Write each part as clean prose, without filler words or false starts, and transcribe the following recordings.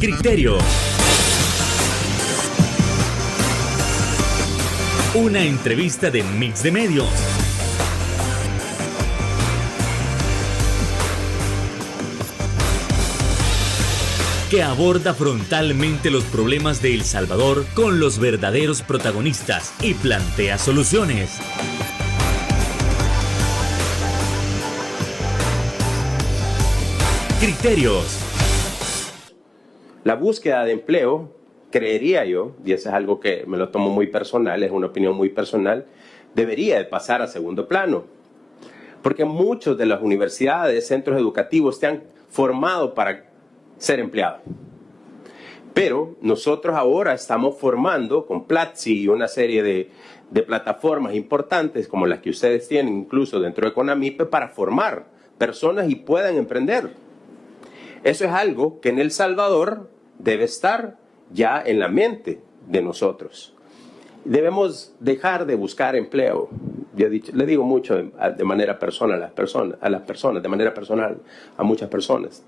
Criterio. Una entrevista de Mix de Medios. Que aborda frontalmente los problemas de El Salvador con los verdaderos protagonistas y plantea soluciones. Criterios. La búsqueda de empleo, creería yo, y eso es algo que me lo tomo muy personal, es una opinión muy personal, debería de pasar a segundo plano. Porque muchos de las universidades, centros educativos, te han formado para ser empleado. Pero nosotros ahora estamos formando con Platzi y una serie de plataformas importantes como las que ustedes tienen incluso dentro de Conamipe para formar personas y puedan emprender. Eso es algo que en El Salvador debe estar ya en la mente de nosotros. Debemos dejar de buscar empleo. Yo le digo mucho de manera personal a las personas, de manera personal a muchas personas.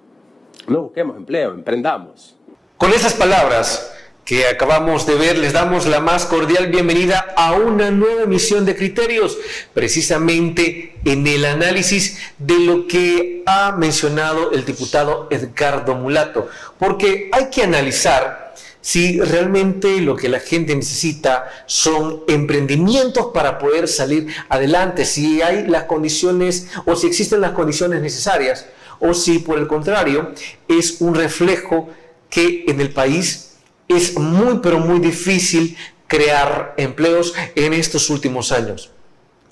No busquemos empleo, emprendamos. Con esas palabras que acabamos de ver, les damos la más cordial bienvenida a una nueva emisión de Criterios, precisamente en el análisis de lo que ha mencionado el diputado Edgardo Mulato, porque hay que analizar si realmente lo que la gente necesita son emprendimientos para poder salir adelante, si hay las condiciones o si existen las condiciones necesarias, o si por el contrario es un reflejo que en el país es muy pero muy difícil crear empleos en estos últimos años.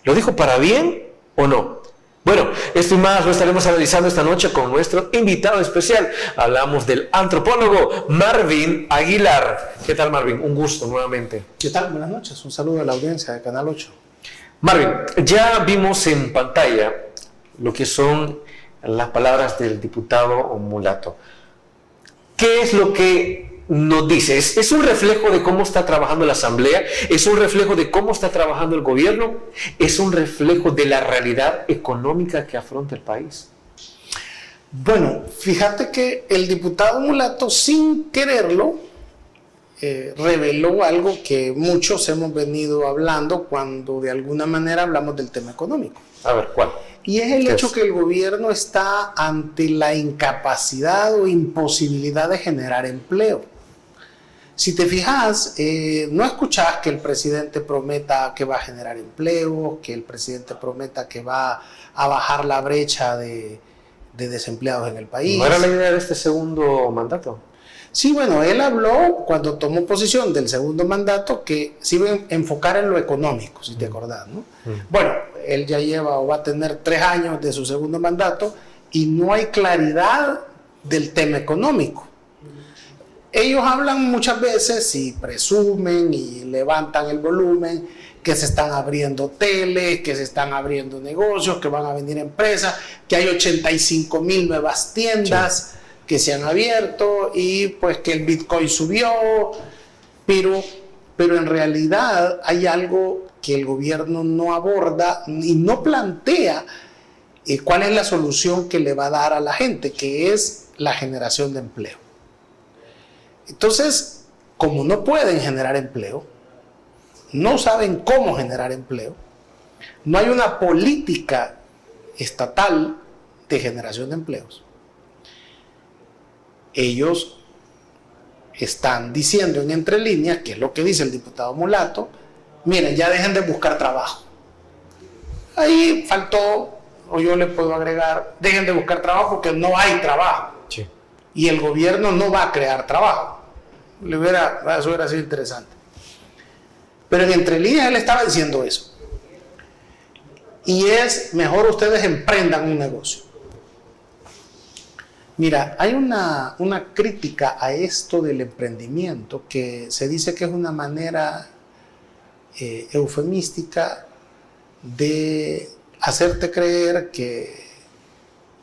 ¿Lo dijo para bien o no? Bueno, esto y más lo estaremos analizando esta noche con nuestro invitado especial. Hablamos del antropólogo Marvin Aguilar. ¿Qué tal, Marvin? Un gusto nuevamente. ¿Qué tal? Buenas noches. Un saludo a la audiencia de Canal 8. Marvin, ya vimos en pantalla lo que son las palabras del diputado Mulato. ¿Qué es lo que nos dice? ¿Es un reflejo de cómo está trabajando la Asamblea? ¿Es un reflejo de cómo está trabajando el gobierno? ¿Es un reflejo de la realidad económica que afronta el país? Bueno, fíjate que el diputado Mulato, sin quererlo, reveló algo que muchos hemos venido hablando cuando de alguna manera hablamos del tema económico. A ver, ¿cuál? Y es el hecho que el gobierno está ante la incapacidad o imposibilidad de generar empleo. Si te fijas, no escuchás que el presidente prometa que va a generar empleo, que el presidente prometa que va a bajar la brecha de desempleados en el país. ¿No era la idea de este segundo mandato? Sí, bueno, él habló cuando tomó posición del segundo mandato que se iba a enfocar en lo económico, si te acordás, ¿no? Bueno, él ya lleva o va a tener 3 años de su segundo mandato y no hay claridad del tema económico. Ellos hablan muchas veces y presumen y levantan el volumen que se están abriendo hoteles, que se están abriendo negocios, que van a venir empresas, que hay 85,000 nuevas tiendas. Sí, que se han abierto y pues que el Bitcoin subió, pero en realidad hay algo que el gobierno no aborda y no plantea cuál es la solución que le va a dar a la gente, que es la generación de empleo. Entonces, como no pueden generar empleo, no saben cómo generar empleo, no hay una política estatal de generación de empleos. Ellos están diciendo en entre líneas, que es lo que dice el diputado Mulato, miren, ya dejen de buscar trabajo. Ahí faltó, o yo le puedo agregar, dejen de buscar trabajo porque no hay trabajo. Sí. Y el gobierno no va a crear trabajo. Eso hubiera sido interesante. Pero en entre líneas él estaba diciendo eso. Y es mejor ustedes emprendan un negocio. Mira, hay una crítica a esto del emprendimiento que se dice que es una manera eufemística de hacerte creer que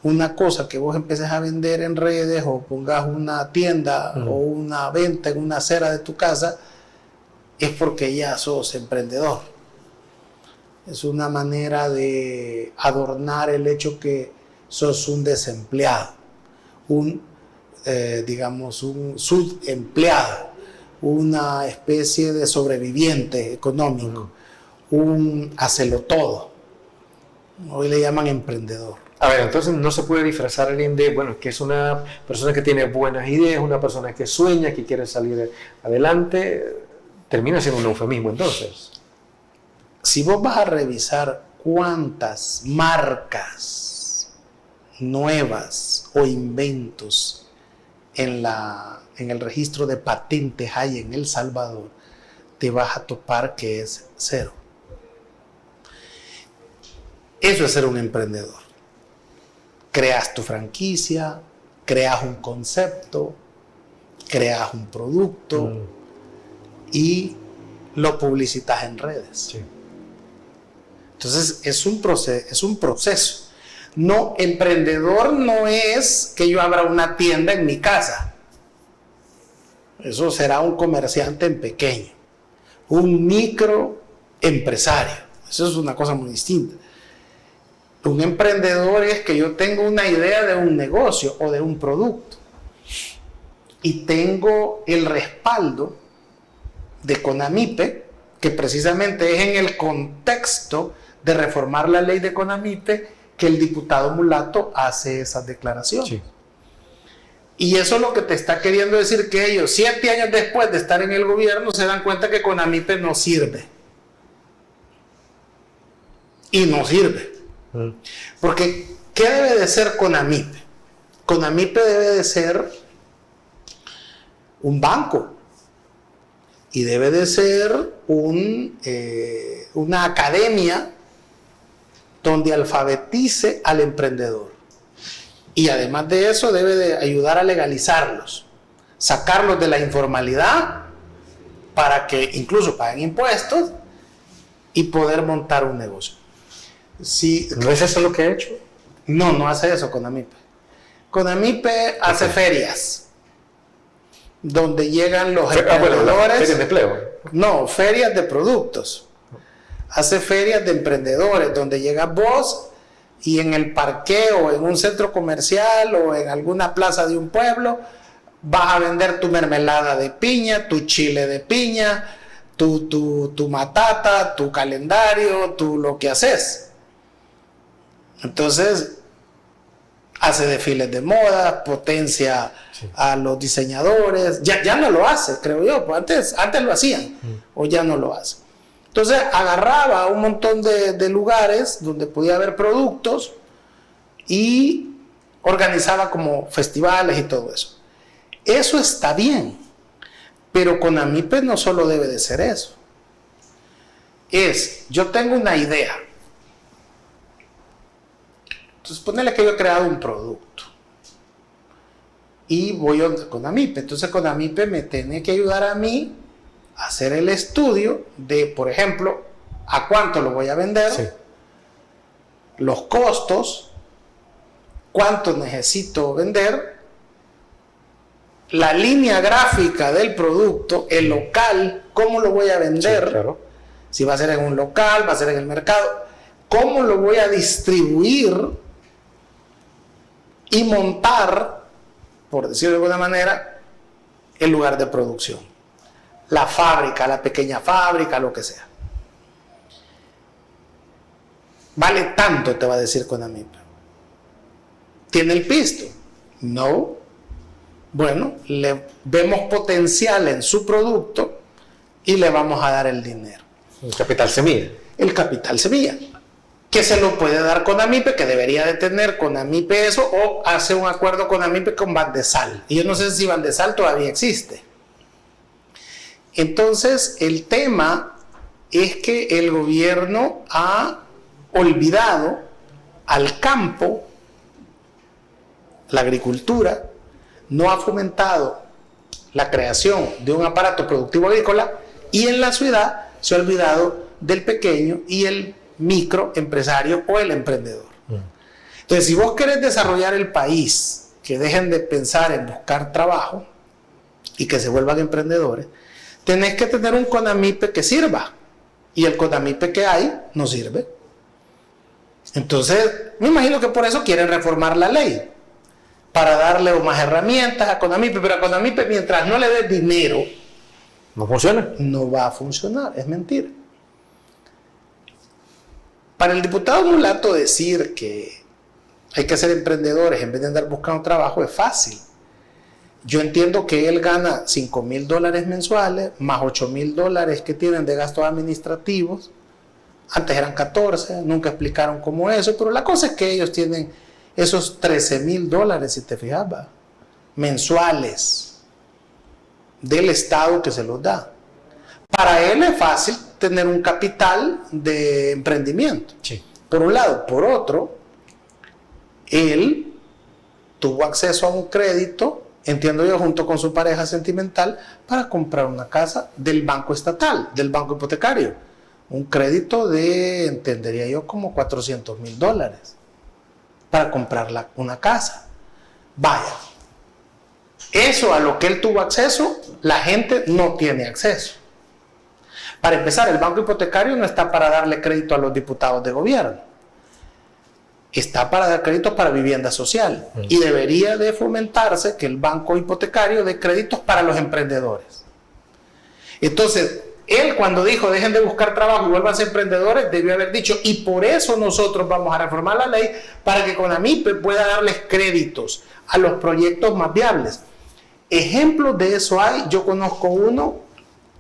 una cosa que vos empieces a vender en redes o pongas una tienda o una venta en una acera de tu casa es porque ya sos emprendedor. Es una manera de adornar el hecho que sos un desempleado. digamos, un subempleado, una especie de sobreviviente económico, un hacelotodo. Hoy le llaman emprendedor. A ver, entonces no se puede disfrazar a alguien de, bueno, que es una persona que tiene buenas ideas, una persona que sueña, que quiere salir adelante, termina siendo un eufemismo entonces. Si vos vas a revisar cuántas marcas nuevas o inventos en el registro de patentes hay en El Salvador, te vas a topar que es cero. Eso es ser un emprendedor. Creas tu franquicia, creas un concepto, creas un producto y lo publicitas en redes. Sí. Entonces es un proceso. No, emprendedor no es que yo abra una tienda en mi casa. Eso será un comerciante en pequeño, un microempresario. Eso es una cosa muy distinta. Un emprendedor es que yo tengo una idea de un negocio o de un producto y tengo el respaldo de CONAMIPE, que precisamente es en el contexto de reformar la ley de CONAMIPE que el diputado Mulato hace esas declaraciones. Sí. Y eso es lo que te está queriendo decir, que ellos 7 años después de estar en el gobierno se dan cuenta que CONAMIPE no sirve. Y no sirve. Porque, ¿qué debe de ser CONAMIPE? CONAMIPE debe de ser un banco y debe de ser una academia donde alfabetice al emprendedor. Y además de eso debe de ayudar a legalizarlos, sacarlos de la informalidad para que incluso paguen impuestos y poder montar un negocio. Si, ¿No es eso lo que ha hecho? no hace eso CONAMIPE. CONAMIPE hace ferias donde llegan los emprendedores. Ferias de empleo. No, ferias de productos. Hace ferias de emprendedores donde llegas vos y en el parqueo, en un centro comercial o en alguna plaza de un pueblo vas a vender tu mermelada de piña, tu chile de piña, tu matata, tu calendario, lo que haces. Entonces, hace desfiles de moda, potencia a los diseñadores. Ya no lo hace, creo yo, pues antes lo hacían, o ya no lo hace. Entonces, agarraba un montón de lugares donde podía haber productos y organizaba como festivales y todo eso. Eso está bien, pero CONAMIPE no solo debe de ser eso. Yo tengo una idea. Entonces, ponele que yo he creado un producto y voy a CONAMIPE. Entonces, CONAMIPE me tiene que ayudar a mí a hacer el estudio de, por ejemplo, a cuánto lo voy a vender, sí, los costos, cuánto necesito vender, la línea gráfica del producto, el local, cómo lo voy a vender, sí, claro, si va a ser en un local, va a ser en el mercado, cómo lo voy a distribuir y montar, por decirlo de alguna manera, el lugar de producción, la fábrica, la pequeña fábrica, lo que sea. Vale tanto, te va a decir CONAMIPE. ¿Tiene el pisto? No. Bueno, le vemos potencial en su producto y le vamos a dar el dinero. El capital semilla. El capital semilla. Que se lo puede dar CONAMIPE, que debería de tener CONAMIPE eso, o hace un acuerdo CONAMIPE con Bandesal. Y yo no sé si Bandesal todavía existe. Entonces, el tema es que el gobierno ha olvidado al campo, la agricultura, no ha fomentado la creación de un aparato productivo agrícola, y en la ciudad se ha olvidado del pequeño y el microempresario o el emprendedor. Entonces, si vos querés desarrollar el país, que dejen de pensar en buscar trabajo y que se vuelvan emprendedores, tenés que tener un CONAMIPE que sirva, y el CONAMIPE que hay no sirve. Entonces, me imagino que por eso quieren reformar la ley, para darle más herramientas a CONAMIPE, pero a CONAMIPE mientras no le des dinero, no funciona. No va a funcionar, es mentira. Para el diputado Mulato decir que hay que ser emprendedores en vez de andar buscando trabajo es fácil. Yo entiendo que él gana $5,000 mensuales, más $8,000 que tienen de gastos administrativos. Antes eran 14, nunca explicaron cómo eso, pero la cosa es que ellos tienen esos $13,000, si te fijas, mensuales del Estado que se los da. Para él es fácil tener un capital de emprendimiento. Sí. Por un lado. Por otro, él tuvo acceso a un crédito, entiendo yo, junto con su pareja sentimental, para comprar una casa del banco estatal, del banco hipotecario. Un crédito de, entendería yo, como $400,000 para comprar una casa. Vaya, eso a lo que él tuvo acceso, la gente no tiene acceso. Para empezar, el banco hipotecario no está para darle crédito a los diputados de gobierno. Está para dar créditos para vivienda social. Y debería de fomentarse que el banco hipotecario dé créditos para los emprendedores. Entonces, él cuando dijo dejen de buscar trabajo y vuelvan a ser emprendedores, debió haber dicho, y por eso nosotros vamos a reformar la ley para que CONAMIPE pueda darles créditos a los proyectos más viables. Ejemplos de eso hay. Yo conozco uno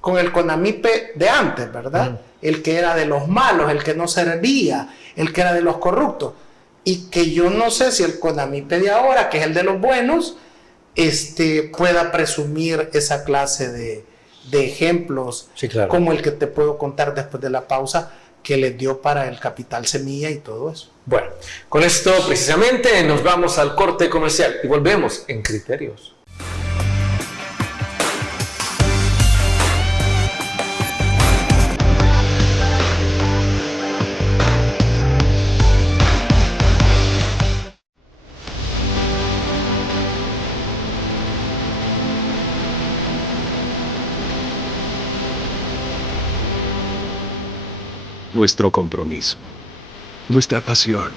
con el CONAMIPE de antes, ¿verdad? El que era de los malos, el que no servía, el que era de los corruptos. Y que yo no sé si el CONAMIPE de ahora, que es el de los buenos, pueda presumir esa clase de ejemplos, sí, claro, como el que te puedo contar después de la pausa, que les dio para el capital semilla y todo eso. Bueno, con esto precisamente nos vamos al corte comercial y volvemos en Criterios. Nuestro compromiso, nuestra pasión,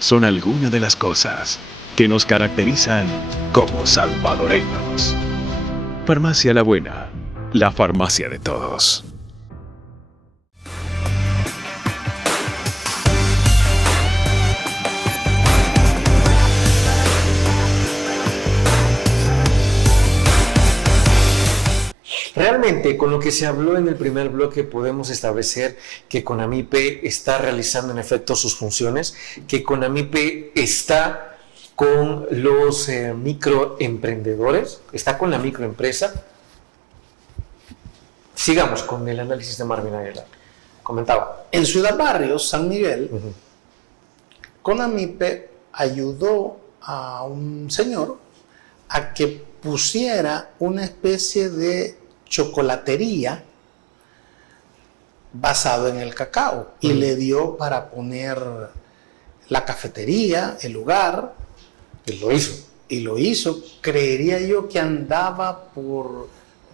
son algunas de las cosas que nos caracterizan como salvadoreños. Farmacia La Buena, la farmacia de todos. Realmente, con lo que se habló en el primer bloque, podemos establecer que CONAMIPE está realizando en efecto sus funciones, que CONAMIPE está con los microemprendedores, está con la microempresa. Sigamos con el análisis de Marvin Ayala. Comentaba. En Ciudad Barrios, San Miguel, CONAMIPE ayudó a un señor a que pusiera una especie de chocolatería basado en el cacao y le dio para poner la cafetería, el lugar, Y lo hizo. Creería yo que andaba por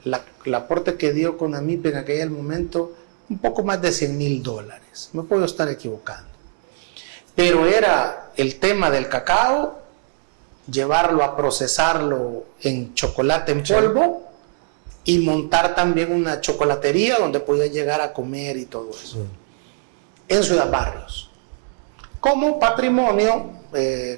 el aporte que dio CONAMIPE en aquel momento un poco más de $100,000. Me puedo estar equivocando, pero era el tema del cacao, llevarlo a procesarlo en chocolate en polvo y montar también una chocolatería donde podía llegar a comer y todo eso. En Ciudad Barrios. Como patrimonio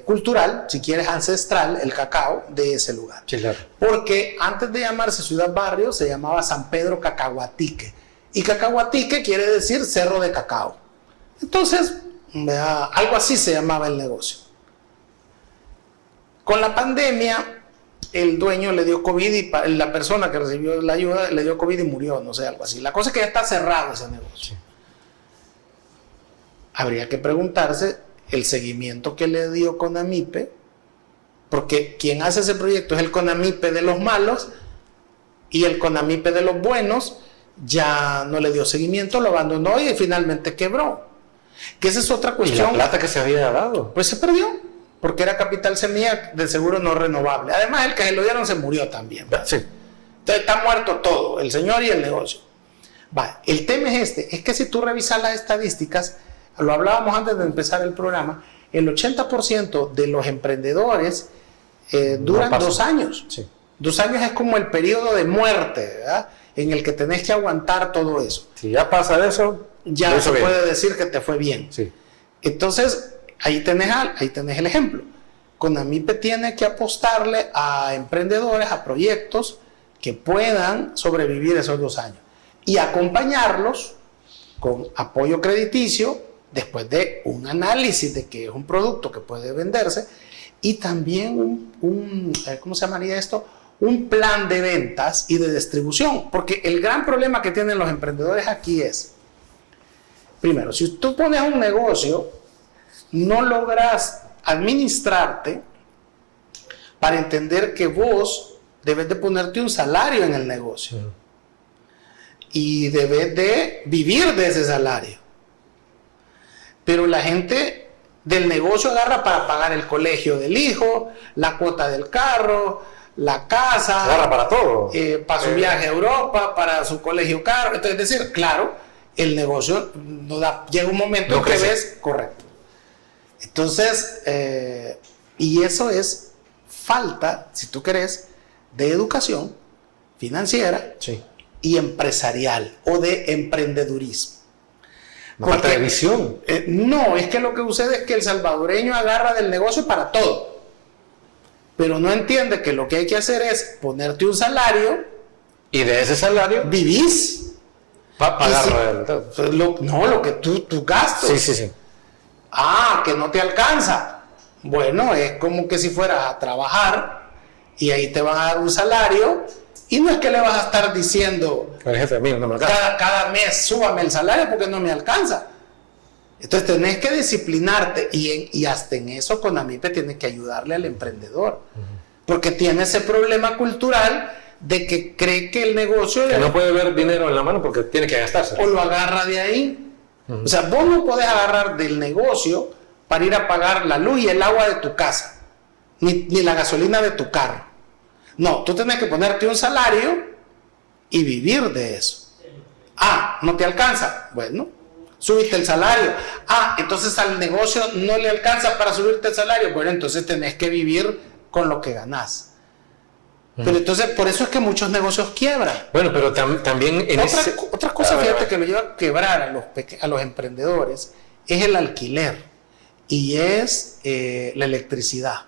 cultural, si quieres ancestral, el cacao de ese lugar. Sí, claro. Porque antes de llamarse Ciudad Barrios, se llamaba San Pedro Cacahuatique. Y Cacahuatique quiere decir cerro de cacao. Entonces, algo así se llamaba el negocio. Con la pandemia, el dueño le dio COVID y la persona que recibió la ayuda le dio COVID y murió, no sé, algo así. La cosa es que ya está cerrado ese negocio. Sí. Habría que preguntarse el seguimiento que le dio CONAMIPE, porque quien hace ese proyecto es el CONAMIPE de los malos y el CONAMIPE de los buenos ya no le dio seguimiento, lo abandonó y finalmente quebró. Que esa es otra cuestión. ¿Y la plata que se había dado? Pues se perdió, porque era capital semilla de seguro no renovable. Además, el que se lo dieron se murió también. Sí. Entonces, está muerto todo, el señor y el negocio. El tema es es que si tú revisas las estadísticas, lo hablábamos antes de empezar el programa, el 80% de los emprendedores duran No pasa. 2 años. Sí. 2 años es como el periodo de muerte, ¿verdad? En el que tenés que aguantar todo eso. Si ya pasa de eso, Ya de eso se viene. puede decir que te fue bien. Sí. Entonces, ahí tenés el ejemplo. CONAMIPE tiene que apostarle a emprendedores, a proyectos que puedan sobrevivir esos 2 años y acompañarlos con apoyo crediticio después de un análisis de que es un producto que puede venderse y también ¿cómo se llamaría esto? Un plan de ventas y de distribución. Porque el gran problema que tienen los emprendedores aquí es, primero, si tú pones un negocio, no logras administrarte para entender que vos debes de ponerte un salario en el negocio y debes de vivir de ese salario. Pero la gente del negocio agarra para pagar el colegio del hijo, la cuota del carro, la casa, Agarra para todo. para su viaje a Europa, para su colegio caro. Entonces, es decir, claro, el negocio no da, llega un momento No en que crece. ves, correcto. Entonces, y eso es falta, si tú querés, de educación financiera Sí. y empresarial o de emprendedurismo. Una falta de visión. No, es que lo que sucede es que el salvadoreño agarra del negocio para todo, pero no entiende que lo que hay que hacer es ponerte un salario, Y de ese salario, vivís. pagar. Y si- lo que tus gastos. Sí, sí, sí. Que no te alcanza. Bueno, es como que si fueras a trabajar y ahí te van a dar un salario y no es que le vas a estar diciendo El jefe mío no me alcanza. cada mes súbame el salario porque no me alcanza. Entonces tenés que disciplinarte y hasta en eso CONAMIPE tiene que ayudarle al emprendedor. Porque tiene ese problema cultural de que cree que el negocio Que no puede ver dinero en la mano porque tiene que gastarse. o lo agarra de ahí. O sea, vos no podés agarrar del negocio para ir a pagar la luz y el agua de tu casa, ni la gasolina de tu carro. No, tú tenés que ponerte un salario y vivir de eso. No te alcanza. Bueno, subiste el salario. Entonces al negocio no le alcanza para subirte el salario. Bueno, entonces tenés que vivir con lo que ganás. Pero entonces, por eso es que muchos negocios quiebran. Bueno, pero también en Otra cosa, fíjate, que lo lleva a quebrar a los emprendedores es el alquiler y es la electricidad.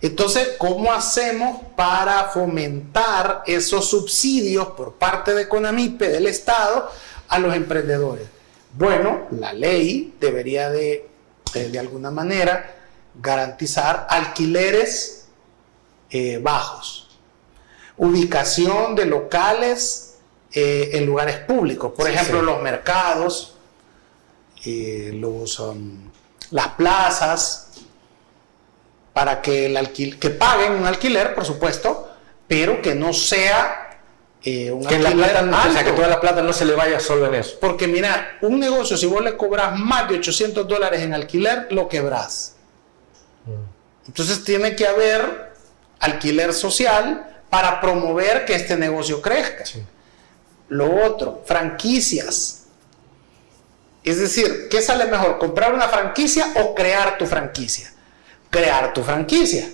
Entonces, ¿cómo hacemos para fomentar esos subsidios por parte de CONAMIPE, del Estado, a los emprendedores? Bueno, la ley debería de alguna manera garantizar alquileres bajos, ubicación de locales en lugares públicos, por ejemplo, los mercados, las plazas, para que que paguen un alquiler, por supuesto, pero que no sea un que la alquiler plata, o sea, que alto. toda la plata no se le vaya solo en eso. Porque mira, un negocio, si vos le cobras más de $800 en alquiler, lo quebrás. Entonces tiene que haber alquiler social para promover que este negocio crezca. Sí. Lo otro, franquicias. Es decir, ¿qué sale mejor? ¿Comprar una franquicia o crear tu franquicia? Crear tu franquicia.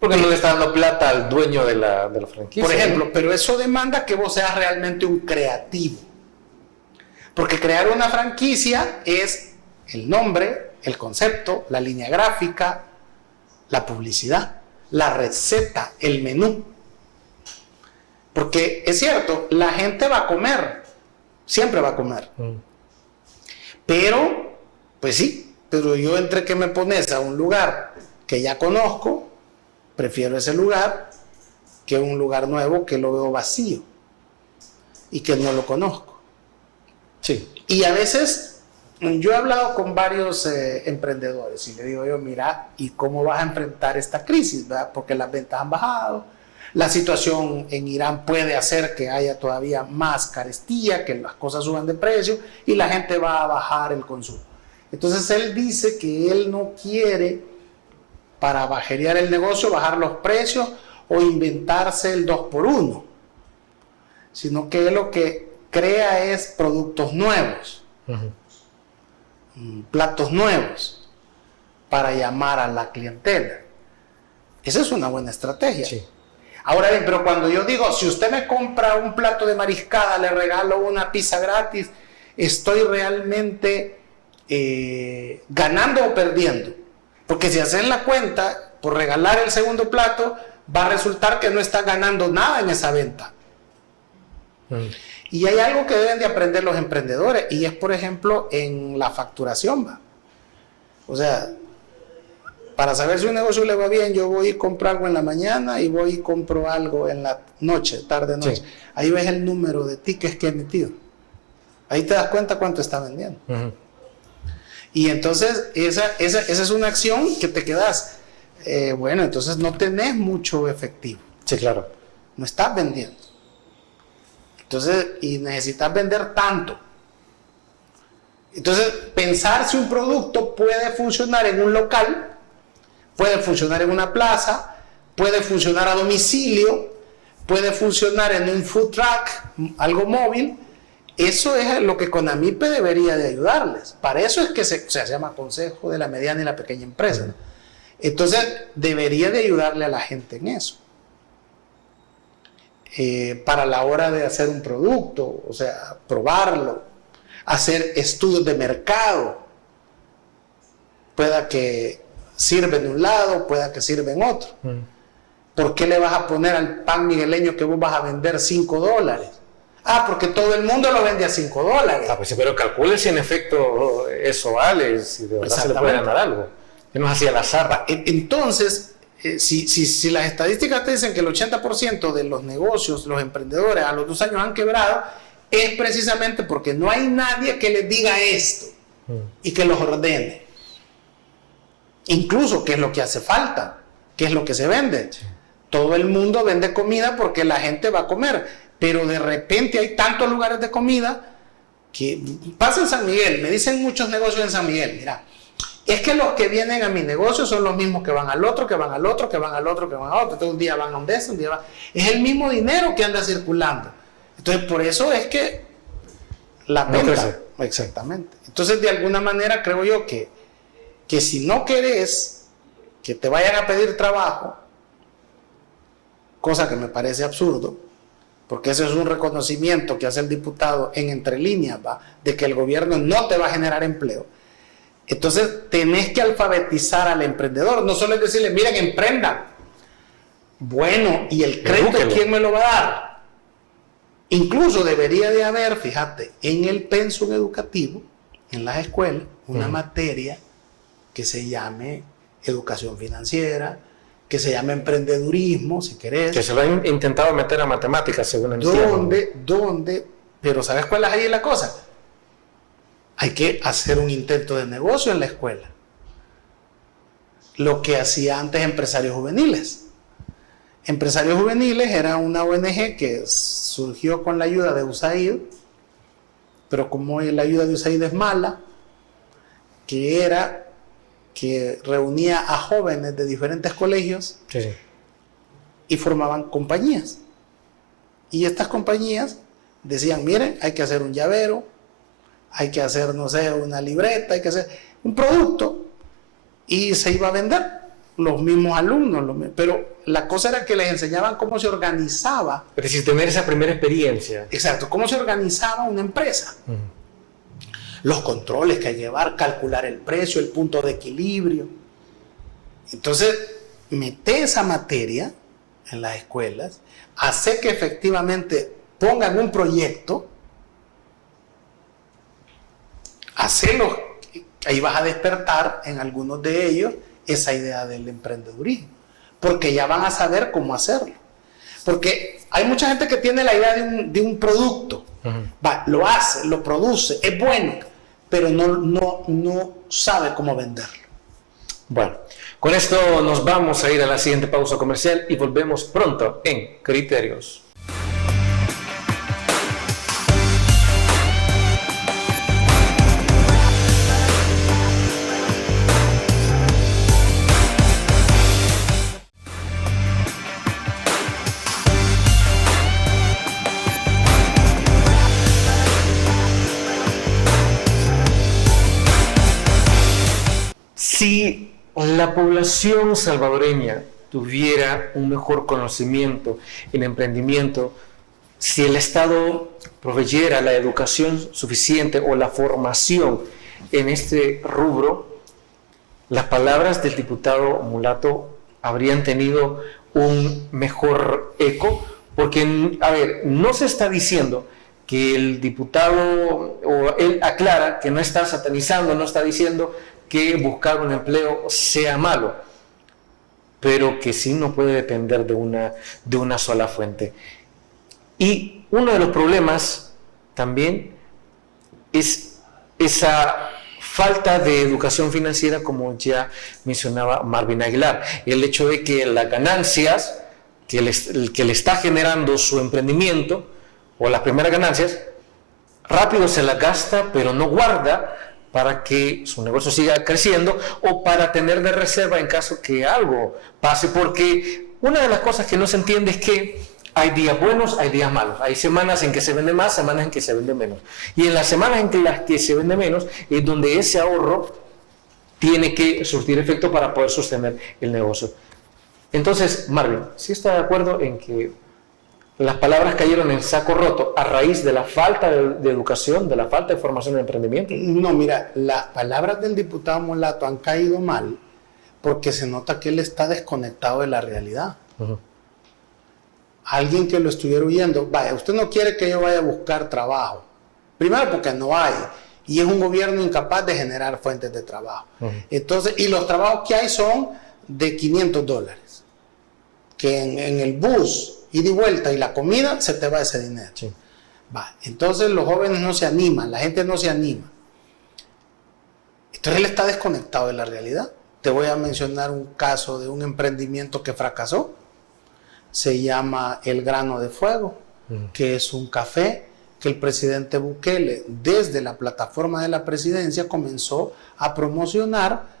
Porque no le está dando plata al dueño de la franquicia. Por ejemplo, pero eso demanda que vos seas realmente un creativo. Porque crear una franquicia es el nombre, el concepto, la línea gráfica, la publicidad, la receta, el menú. Porque es cierto, la gente va a comer, siempre va a comer. Pero, pues sí, pero yo entre que me pones a un lugar que ya conozco, prefiero ese lugar que un lugar nuevo que lo veo vacío y que no lo conozco. Sí. Y a veces yo he hablado con varios emprendedores y le digo yo, mira, ¿y cómo vas a enfrentar esta crisis? ¿Verdad? Porque las ventas han bajado, la situación en Irán puede hacer que haya todavía más carestía, que las cosas suban de precio y la gente va a bajar el consumo. Entonces él dice que él no quiere, para bajerear el negocio, bajar los precios o inventarse el 2x1, sino que él lo que crea es productos nuevos, platos nuevos para llamar a la clientela. Esa es una buena estrategia. Sí. Ahora bien, pero cuando yo digo, si usted me compra un plato de mariscada, le regalo una pizza gratis, ¿estoy realmente ganando o perdiendo? Porque si hacen la cuenta, por regalar el segundo plato, va a resultar que no está ganando nada en esa venta. Y hay algo que deben de aprender los emprendedores, y es, por ejemplo, en la facturación, ¿va? O sea, para saber si un negocio le va bien, yo voy y compro algo en la mañana y voy y compro algo en la noche, tarde-noche. Sí. Ahí ves el número de tickets que he emitido. Ahí te das cuenta cuánto está vendiendo. Y entonces, esa es una acción que te quedas. Bueno, entonces no tenés mucho efectivo. Sí, claro. No estás vendiendo. Entonces, y necesitas vender tanto. Entonces, pensar si un producto puede funcionar en un local, puede funcionar en una plaza, puede funcionar a domicilio, puede funcionar en un food truck, algo móvil. Eso es lo que CONAMIPE debería de ayudarles. Para eso es que se llama Consejo de la Mediana y la Pequeña Empresa. Entonces, debería de ayudarle a la gente en eso. Para la hora de hacer un producto, o sea, probarlo, hacer estudios de mercado. Pueda que sirve en un lado, pueda que sirve en otro. ¿Por qué le vas a poner al pan migueleño que vos vas a vender $5? Ah, porque todo el mundo lo vende a $5. Ah, pues sí, pero calcule si en efecto eso vale, si de verdad se le puede ganar algo. Que no es así al azar. Entonces, si las estadísticas te dicen que el 80% de los negocios, los emprendedores a los 2 años han quebrado, es precisamente porque no hay nadie que les diga esto y que los ordene. Incluso, ¿qué es lo que hace falta? ¿Qué es lo que se vende? Sí. Todo el mundo vende comida porque la gente va a comer, pero de repente hay tantos lugares de comida que pasa en San Miguel. Me dicen muchos negocios en San Miguel, mira, es que los que vienen a mi negocio son los mismos que van al otro, que van al otro, que van al otro, que van al otro. Entonces un día van a un de un día van. Es el mismo dinero que anda circulando. Entonces por eso es que la venta. No, exactamente. Entonces de alguna manera creo yo que si no querés que te vayan a pedir trabajo, cosa que me parece absurdo, porque ese es un reconocimiento que hace el diputado en entre líneas, ¿va?, de que el gobierno no te va a generar empleo. Entonces tenés que alfabetizar al emprendedor, no solo es decirle, miren, emprendan. Bueno, ¿y el crédito quién me lo va a dar? Incluso debería de haber, fíjate, en el pensum educativo, en las escuelas, una materia que se llame educación financiera, que se llame emprendedurismo, si querés. Que se lo han intentado meter a matemáticas, según entiendo. ¿Dónde? Pero ¿sabes cuál es ahí la cosa? Hay que hacer un intento de negocio en la escuela. Lo que hacía antes Empresarios Juveniles. Empresarios Juveniles era una ONG que surgió con la ayuda de USAID, pero como la ayuda de USAID es mala, que reunía a jóvenes de diferentes colegios, sí, y formaban compañías. Y estas compañías decían, miren, hay que hacer un llavero, hay que hacer, no sé, una libreta, hay que hacer un producto, y se iba a vender. Los mismos alumnos, pero la cosa era que les enseñaban cómo se organizaba. Es decir, tener esa primera experiencia. Exacto, cómo se organizaba una empresa. Los controles que hay que llevar, calcular el precio, el punto de equilibrio. Entonces, mete esa materia en las escuelas, hace que efectivamente pongan un proyecto, hacelo, ahí vas a despertar en algunos de ellos esa idea del emprendedurismo, porque ya van a saber cómo hacerlo. Porque hay mucha gente que tiene la idea de un producto, lo hace, lo produce, es bueno, pero no sabe cómo venderlo. Bueno, con esto nos vamos a ir a la siguiente pausa comercial y volvemos pronto en Criterios. Si la población salvadoreña tuviera un mejor conocimiento en emprendimiento, si el Estado proveyera la educación suficiente o la formación en este rubro, las palabras del diputado Mulato habrían tenido un mejor eco, porque, a ver, no se está diciendo que el diputado, o él aclara que no está satanizando, no está diciendo que buscar un empleo sea malo, pero que sí no puede depender de una sola fuente. Y uno de los problemas también es esa falta de educación financiera, como ya mencionaba Marvin Aguilar, el hecho de que las ganancias que le está generando su emprendimiento, o las primeras ganancias, rápido se las gasta, pero no guarda para que su negocio siga creciendo o para tener de reserva en caso que algo pase, porque una de las cosas que no se entiende es que hay días buenos, hay días malos, hay semanas en que se vende más, semanas en que se vende menos, y en las semanas en las que se vende menos es donde ese ahorro tiene que surtir efecto para poder sostener el negocio. Entonces, Marvin, ¿sí está de acuerdo en que las palabras cayeron en saco roto a raíz de la falta de educación, de la falta de formación en emprendimiento? No, mira, las palabras del diputado Mulato han caído mal porque se nota que él está desconectado de la realidad. Uh-huh. Alguien que lo estuviera oyendo, vaya, usted no quiere que yo vaya a buscar trabajo. Primero porque no hay, y es un gobierno incapaz de generar fuentes de trabajo. Uh-huh. Entonces, y los trabajos que hay son de $500, que en el bus, ida y vuelta y la comida, se te va ese dinero. Sí. Va, entonces los jóvenes no se animan, la gente no se anima. Entonces él está desconectado de la realidad. Te voy a mencionar un caso de un emprendimiento que fracasó. Se llama El Grano de Fuego, que es un café que el presidente Bukele, desde la plataforma de la presidencia, comenzó a promocionar.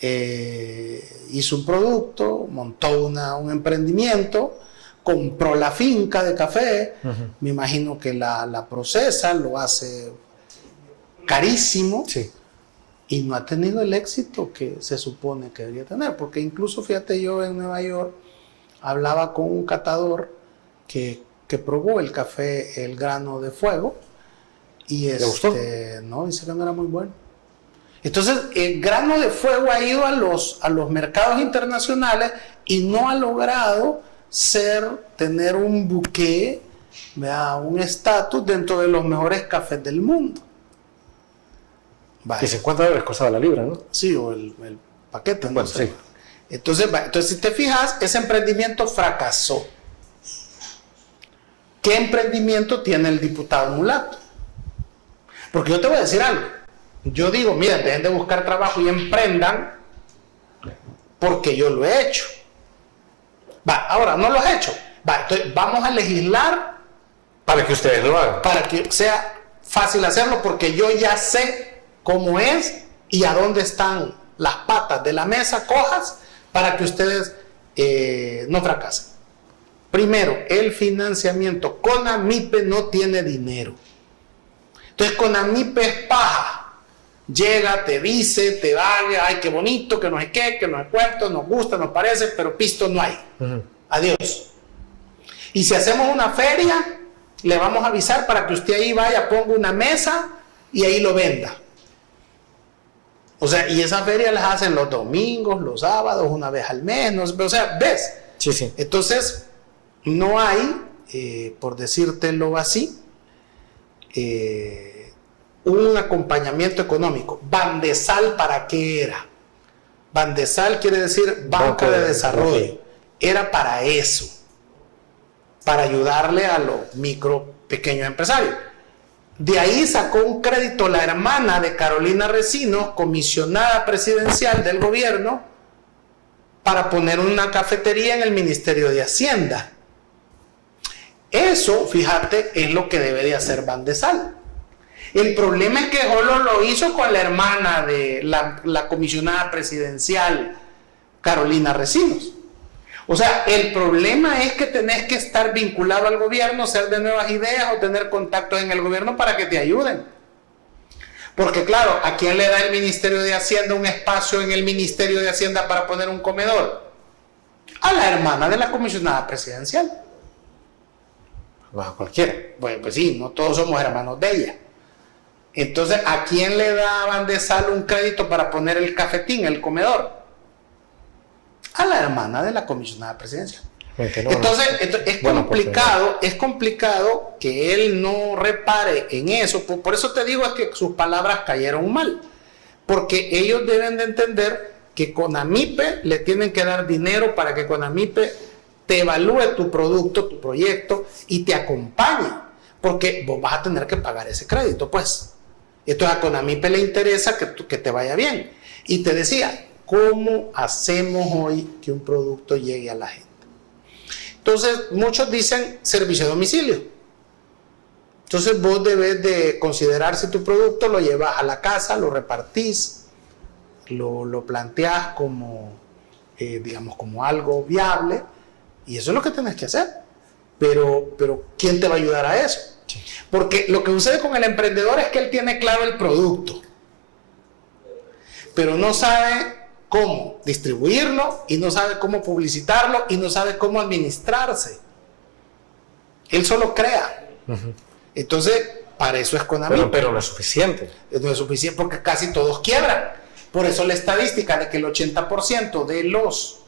Hizo un producto, montó un emprendimiento, compró la finca de café, me imagino que la procesa, lo hace carísimo, sí, y no ha tenido el éxito que se supone que debería tener, porque incluso, fíjate, yo en Nueva York hablaba con un catador que probó el café El Grano de Fuego, y ¿le gustó? No, dice que no era muy bueno. Entonces, El Grano de Fuego ha ido a los mercados internacionales y no ha logrado tener un buque, un estatus dentro de los mejores cafés del mundo. Que $50 costaba la libra, ¿no? Sí, o el paquete. Bueno, no sé. sí. Entonces, si te fijas, ese emprendimiento fracasó. ¿Qué emprendimiento tiene el diputado Mulato? Porque yo te voy a decir algo. Yo digo, mira, dejen de buscar trabajo y emprendan, porque yo lo he hecho. Ahora, no lo has hecho. Entonces vamos a legislar para que ustedes lo hagan. Para que sea fácil hacerlo, porque yo ya sé cómo es y a dónde están las patas de la mesa cojas para que ustedes no fracasen. Primero, el financiamiento. CONAMIPE no tiene dinero. Entonces, CONAMIPE es paja. Llega, te dice, te da, ay, qué bonito, que no sé qué, que no sé cuánto, nos gusta, nos parece, pero pisto no hay. Uh-huh. Adiós. Y si hacemos una feria, le vamos a avisar para que usted ahí vaya, ponga una mesa y ahí lo venda. O sea, y esa feria las hacen los domingos, los sábados, una vez al mes, no, o sea, ¿ves? Sí, sí. Entonces, no hay, por decírtelo así, un acompañamiento económico. Bandesal, ¿para qué era? Bandesal quiere decir Banco de Desarrollo. Era para eso, para ayudarle a los micro, pequeños empresarios. De ahí sacó un crédito la hermana de Carolina Recinos, comisionada presidencial del gobierno, para poner una cafetería en el Ministerio de Hacienda. Eso, fíjate, es lo que debe de hacer Bandesal. El problema es que solo lo hizo con la hermana de la comisionada presidencial Carolina Recinos. O sea, el problema es que tenés que estar vinculado al gobierno, ser de nuevas ideas o tener contactos en el gobierno para que te ayuden. Porque claro, ¿a quién le da el Ministerio de Hacienda un espacio en el Ministerio de Hacienda para poner un comedor? A la hermana de la comisionada presidencial. A cualquiera. Bueno, pues sí, no todos somos hermanos de ella. Entonces, ¿a quién le daban de sal un crédito para poner el cafetín, el comedor? A la hermana de la comisionada presidencial. Entonces, es complicado que él no repare en eso. Por eso te digo es que sus palabras cayeron mal. Porque ellos deben de entender que CONAMIPE le tienen que dar dinero para que CONAMIPE te evalúe tu producto, tu proyecto y te acompañe. Porque vos vas a tener que pagar ese crédito, pues. Entonces a CONAMIPE le interesa que te vaya bien. Y te decía, ¿cómo hacemos hoy que un producto llegue a la gente? Entonces, muchos dicen servicio a domicilio. Entonces, vos debes de considerar si tu producto lo llevas a la casa, lo repartís, lo planteás como, digamos, como algo viable, y eso es lo que tienes que hacer. Pero ¿quién te va a ayudar a eso? Sí. Porque lo que sucede con el emprendedor es que él tiene claro el producto, pero no sabe cómo distribuirlo y no sabe cómo publicitarlo y no sabe cómo administrarse. Él solo crea. Entonces, para eso es CONAMIPE. Pero no es suficiente. No es suficiente porque casi todos quiebran. Por eso la estadística de que el 80% de los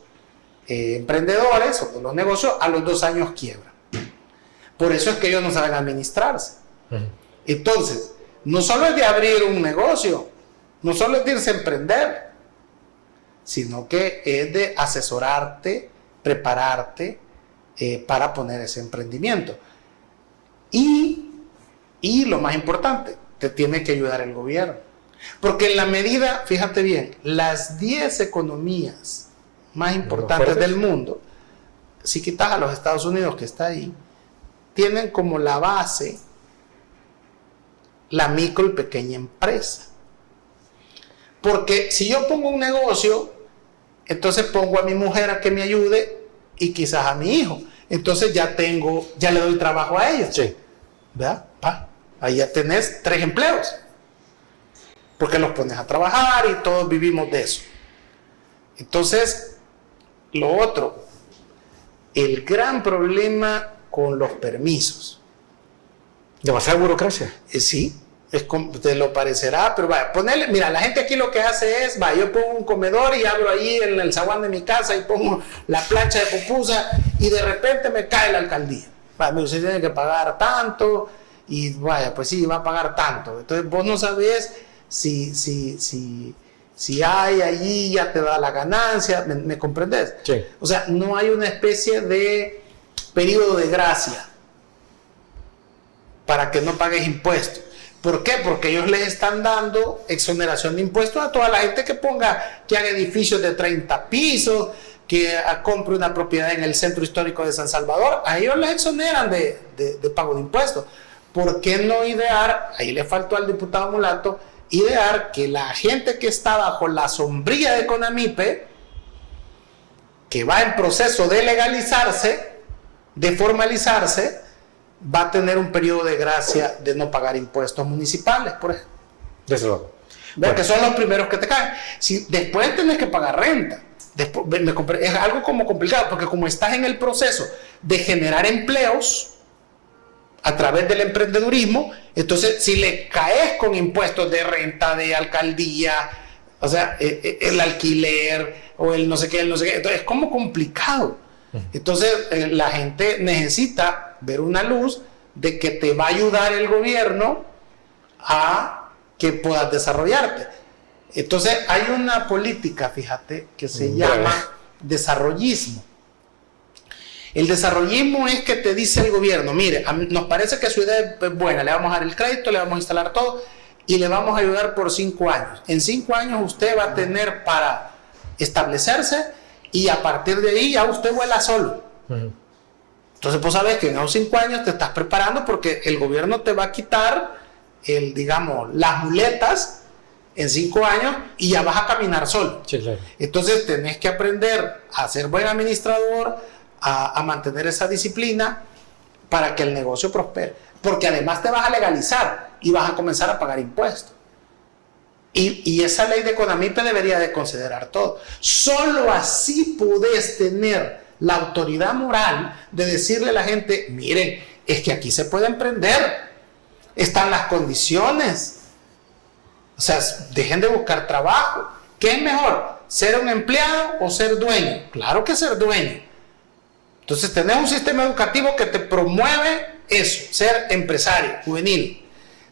emprendedores o de los negocios a los 2 años quiebran. Por eso es que ellos no saben administrarse. Entonces, no solo es de abrir un negocio, no solo es de irse a emprender, sino que es de asesorarte, prepararte para poner ese emprendimiento. Y lo más importante, te tiene que ayudar el gobierno. Porque en la medida, fíjate bien, las 10 economías más importantes del mundo, si quitas a los Estados Unidos que está ahí, tienen como la base la micro y pequeña empresa. Porque si yo pongo un negocio, entonces pongo a mi mujer a que me ayude y quizás a mi hijo. Entonces ya le doy trabajo a ellos. Sí. ¿Verdad? Ahí ya tenés 3 empleos. Porque los pones a trabajar y todos vivimos de eso. Entonces, lo otro, el gran problema con los permisos. Demasiada burocracia. Sí. Te lo parecerá, pero vaya, ponerle, mira, la gente aquí lo que hace es, yo pongo un comedor y abro ahí en el zaguán de mi casa y pongo la plancha de pupusa y de repente me cae la alcaldía. Usted tiene que pagar tanto y vaya, pues sí, va a pagar tanto. Entonces vos no sabés si hay allí, ya te da la ganancia, ¿me comprendes? Sí. O sea, no hay una especie de periodo de gracia para que no pagues impuestos. ¿Por qué? Porque ellos les están dando exoneración de impuestos a toda la gente que haga edificios de 30 pisos, que compre una propiedad en el centro histórico de San Salvador. A ellos les exoneran de pago de impuestos. ¿Por qué no idear, ahí le faltó al diputado Mulato, idear que la gente que está bajo la sombrilla de CONAMIPE, que va en proceso de legalizarse, de formalizarse, va a tener un periodo de gracia de no pagar impuestos municipales, por ejemplo. Desde luego. Bueno, que son los primeros que te caen. Si después tenés que pagar renta, es algo como complicado, porque como estás en el proceso de generar empleos a través del emprendedurismo, entonces si le caes con impuestos de renta, de alcaldía, o sea, el alquiler o el no sé qué, entonces es como complicado. Entonces la gente necesita ver una luz de que te va a ayudar el gobierno a que puedas desarrollarte. Entonces hay una política, fíjate, que se llama desarrollismo. El desarrollismo es que te dice el gobierno, mire, nos parece que su idea es buena, le vamos a dar el crédito, le vamos a instalar todo y le vamos a ayudar por 5 años. En 5 años usted va a tener para establecerse y a partir de ahí ya usted vuela solo. Entonces pues sabes que en esos 5 años te estás preparando porque el gobierno te va a quitar las muletas en 5 años y ya vas a caminar solo. Sí, claro. Entonces tenés que aprender a ser buen administrador, a mantener esa disciplina para que el negocio prospere. Porque además te vas a legalizar y vas a comenzar a pagar impuestos. Y esa ley de CONAMIPE debería de considerar todo. Solo así podés tener la autoridad moral de decirle a la gente, miren, es que aquí se puede emprender, están las condiciones, o sea, dejen de buscar trabajo. ¿Qué es mejor? ¿Ser un empleado o ser dueño? Claro que ser dueño. Entonces tenés un sistema educativo que te promueve eso, ser empresario juvenil.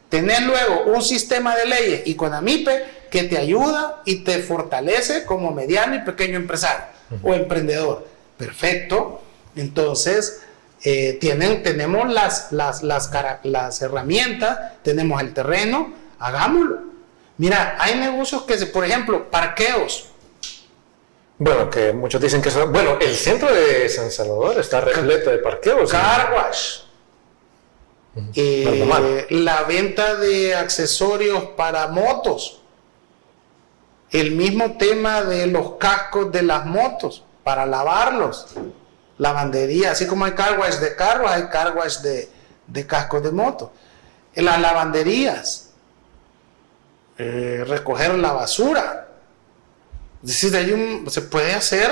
Tenés luego un sistema de leyes y CONAMIPE que te ayuda y te fortalece como mediano y pequeño empresario o emprendedor. Perfecto. Entonces, tenemos las herramientas, tenemos el terreno, hagámoslo. Mira, hay negocios que, por ejemplo, parqueos. Bueno, que muchos dicen que son... Bueno, el centro de San Salvador está repleto de parqueos. Car wash. La venta de accesorios para motos. El mismo tema de los cascos de las motos para lavarlos. Lavandería, así como hay car wash de carros, hay car wash de cascos de moto. En las lavanderías. Recoger la basura. Es decir, se puede hacer,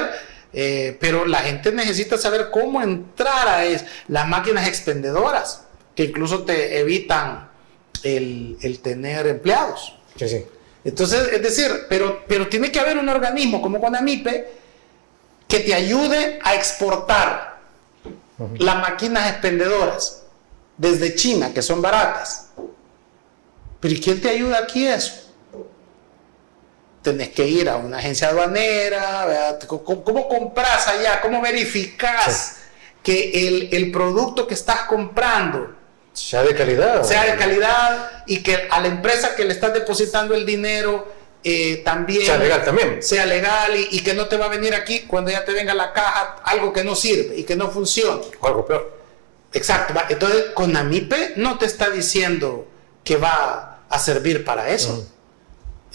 pero la gente necesita saber cómo entrar a las máquinas expendedoras, que incluso te evitan el tener empleados. Sí, sí. Entonces, es decir, pero tiene que haber un organismo como CONAMIPE que te ayude a exportar las máquinas expendedoras desde China, que son baratas. Pero ¿y quién te ayuda aquí a eso? Tenés que ir a una agencia aduanera, ¿verdad? ¿Cómo compras allá? ¿Cómo verificas que el producto que estás comprando sea de calidad? Sea de calidad y que a la empresa que le estás depositando el dinero también sea legal y que no te va a venir aquí cuando ya te venga la caja algo que no sirve y que no funcione. O algo peor. Exacto. Entonces, CONAMIPE no te está diciendo que va a servir para eso.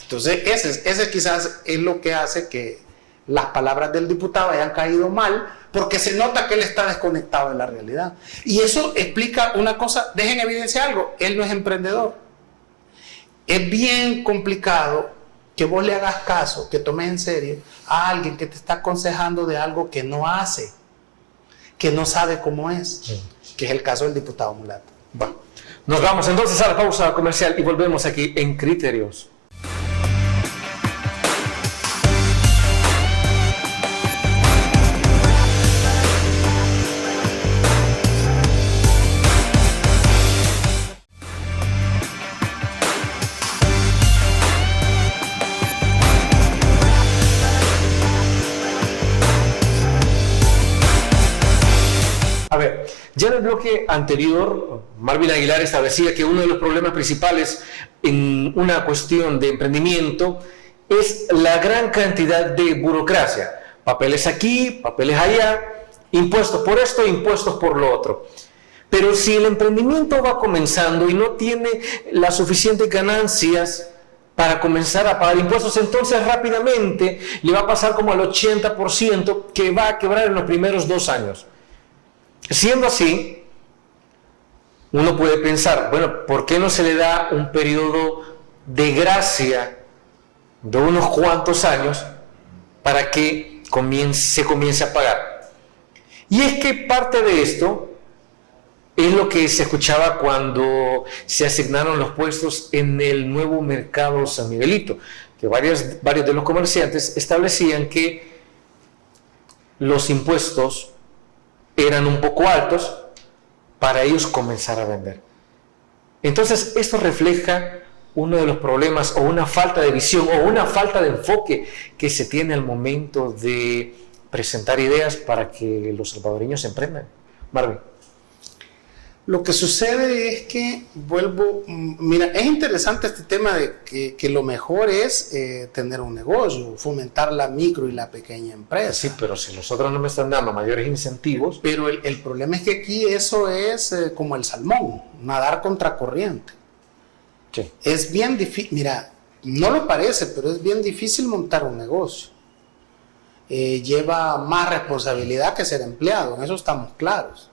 Entonces, ese quizás es lo que hace que las palabras del diputado hayan caído mal, porque se nota que él está desconectado de la realidad. Y eso explica una cosa, dejen en evidencia algo, él no es emprendedor. Es bien complicado que vos le hagas caso, que tomes en serio a alguien que te está aconsejando de algo que no hace, que no sabe cómo es, que es el caso del diputado Mulato. Bueno, nos vamos entonces a la pausa comercial y volvemos aquí en Criterios. Ya en el bloque anterior, Marvin Aguilar establecía que uno de los problemas principales en una cuestión de emprendimiento es la gran cantidad de burocracia. Papeles aquí, papeles allá, impuestos por esto, impuestos por lo otro. Pero si el emprendimiento va comenzando y no tiene las suficientes ganancias para comenzar a pagar impuestos, entonces rápidamente le va a pasar como al 80% que va a quebrar en los primeros 2 años. Siendo así, uno puede pensar, bueno, ¿por qué no se le da un periodo de gracia de unos cuantos años para que se comience a pagar? Y es que parte de esto es lo que se escuchaba cuando se asignaron los puestos en el nuevo mercado San Miguelito, que varios de los comerciantes establecían que los impuestos eran un poco altos para ellos comenzar a vender. Entonces, esto refleja uno de los problemas o una falta de visión o una falta de enfoque que se tiene al momento de presentar ideas para que los salvadoreños emprendan. Marvin. Lo que sucede es que mira, es interesante este tema de que lo mejor es tener un negocio, fomentar la micro y la pequeña empresa. Sí, pero si nosotros no me están dando mayores incentivos. Pero el problema es que aquí eso es como el salmón, nadar contra corriente. Sí. Es bien difícil, mira, no lo parece, pero es bien difícil montar un negocio. Lleva más responsabilidad que ser empleado, en eso estamos claros.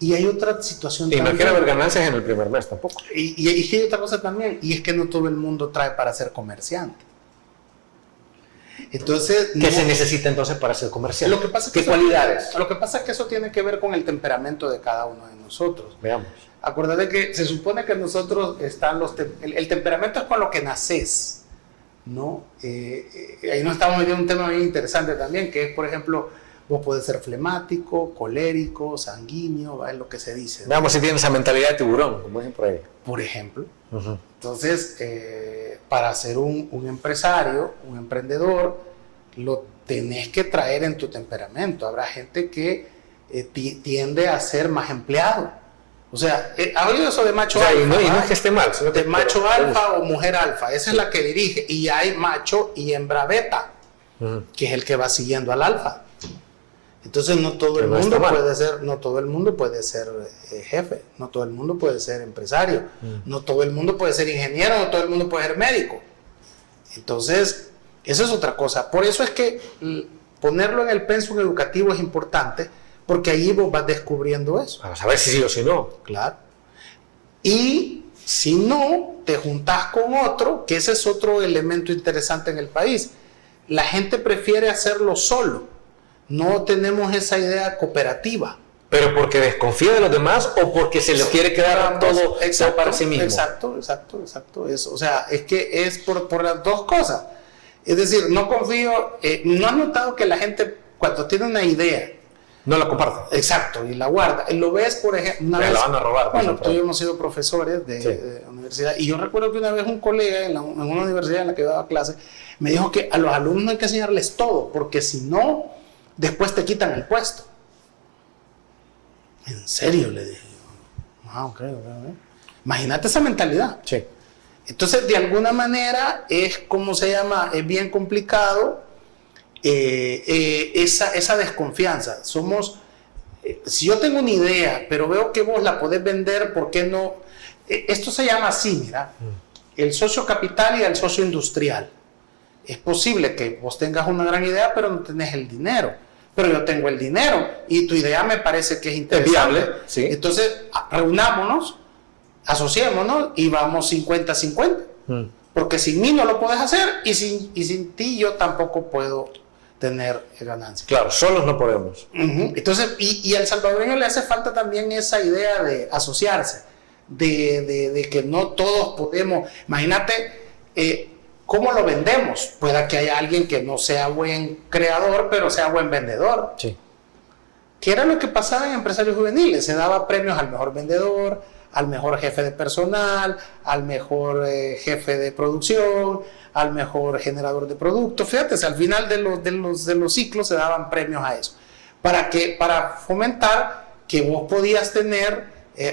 Y hay otra situación también. Y no quiere haber ganancias en el primer mes tampoco. Y hay otra cosa también, y es que no todo el mundo trae para ser comerciante. Entonces, ¿Qué se necesita entonces para ser comercial? Lo que pasa es que ¿Qué cualidades? Lo que pasa es que eso tiene que ver con el temperamento de cada uno de nosotros. Veamos. Acuérdate que se supone que nosotros están el temperamento es con lo que naces, ¿no? Ahí nos estamos metiendo en un tema bien interesante también, que es, por ejemplo, vos podés ser flemático, colérico, sanguíneo, es lo que se dice, ¿no? Veamos si tienes esa mentalidad de tiburón, como dicen por ahí. Por ejemplo. Entonces, para ser un empresario, un emprendedor, lo tenés que traer en tu temperamento. Habrá gente que tiende a ser más empleado. O sea, ¿ha oído eso de macho alfa? Y no es que esté mal. Sino de que, macho alfa o mujer alfa. Esa es la que dirige. Y hay macho y hembra beta, que es el que va siguiendo al alfa. Entonces no todo el mundo puede ser jefe, no todo el mundo puede ser empresario, no todo el mundo puede ser ingeniero, no todo el mundo puede ser médico. Entonces, eso es otra cosa. Por eso es que ponerlo en el pensum educativo es importante, porque ahí vos vas descubriendo eso. Vamos a ver si sí o si no. Claro. Y si no, te juntás con otro, que ese es otro elemento interesante en el país. La gente prefiere hacerlo solo. No tenemos esa idea cooperativa. ¿Pero porque desconfía de los demás o porque se le quiere quedar todo para sí mismo? Exacto. Eso. O sea, es que es por las dos cosas. Es decir, no confío. ¿No has notado que la gente, cuando tiene una idea, no la comparte? Exacto, y la guarda. Lo ves, por ejemplo, una vez. La van a robar. Bueno, tú y yo hemos sido profesores de universidad. Y yo recuerdo que una vez un colega en una universidad en la que yo daba clase me dijo que a los alumnos no hay que enseñarles todo, porque si no, después te quitan el puesto. ¿En serio? Le dije. Ok. Imagínate esa mentalidad. Sí. Entonces, de alguna manera, es bien complicado esa desconfianza. Si yo tengo una idea, pero veo que vos la podés vender, ¿por qué no? Esto se llama así, mira, el socio capital y el socio industrial. Es posible que vos tengas una gran idea, pero no tenés el dinero. Pero yo tengo el dinero y tu idea me parece que es interesante. Es viable, sí. Entonces, reunámonos, asociémonos y vamos 50-50. Porque sin mí no lo puedes hacer y sin ti yo tampoco puedo tener ganancias. Claro, solos no podemos. Entonces, y al salvadoreño le hace falta también esa idea de asociarse, de que no todos podemos. Imagínate cómo lo vendemos. Pueda que haya alguien que no sea buen creador, pero sea buen vendedor. Sí. ¿Qué era lo que pasaba en Empresarios Juveniles? Se daba premios al mejor vendedor, al mejor jefe de personal, al mejor jefe de producción, al mejor generador de productos. Fíjate, al final de los ciclos se daban premios a eso. Para fomentar que vos podías tener